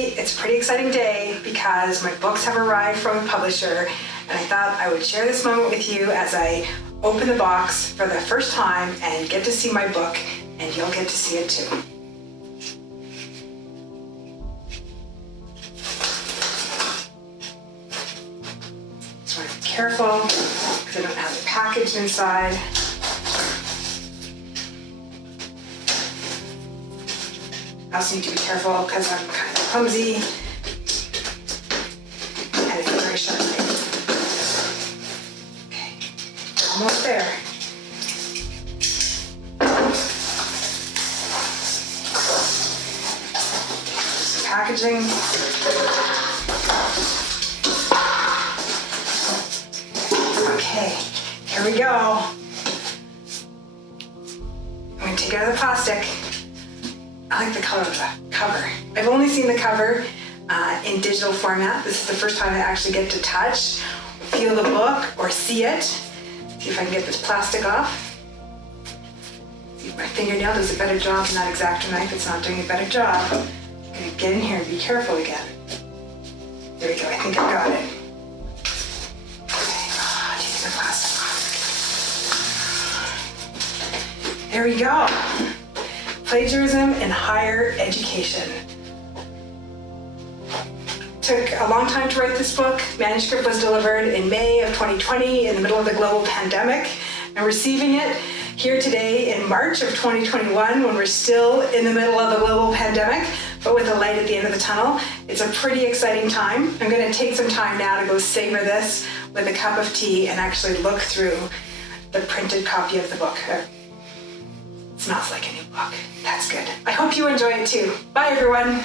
today it's a pretty exciting day because my books have arrived from a publisher, and I thought I would share this moment with you as I open the box for the first time and get to see my book, and you'll get to see it too. Just want to be careful because I don't have the package inside. I also need to be careful because I'm kind of clumsy and it's very sharp. Okay, almost there. Some packaging. Okay, here we go. I'm going to take it out of the plastic. I like the color of the cover. I've only seen the cover in digital format. This is the first time I actually get to touch, feel the book, or see it. See if I can get this plastic off. See if my fingernail does a better job than that X-Acto knife. It's not doing a better job. I'm gonna get in here and be careful again. There we go, I think I got it. Okay, taking the plastic off. There we go. Plagiarism in higher education. Took a long time to write this book. Manuscript was delivered in May of 2020 in the middle of the global pandemic. I'm receiving it here today in March of 2021 when we're still in the middle of the global pandemic, but with a light at the end of the tunnel. It's a pretty exciting time. I'm going to take some time now to go savor this with a cup of tea and actually look through the printed copy of the book. It smells like a new book. That's good. I hope you enjoy it too. Bye, everyone.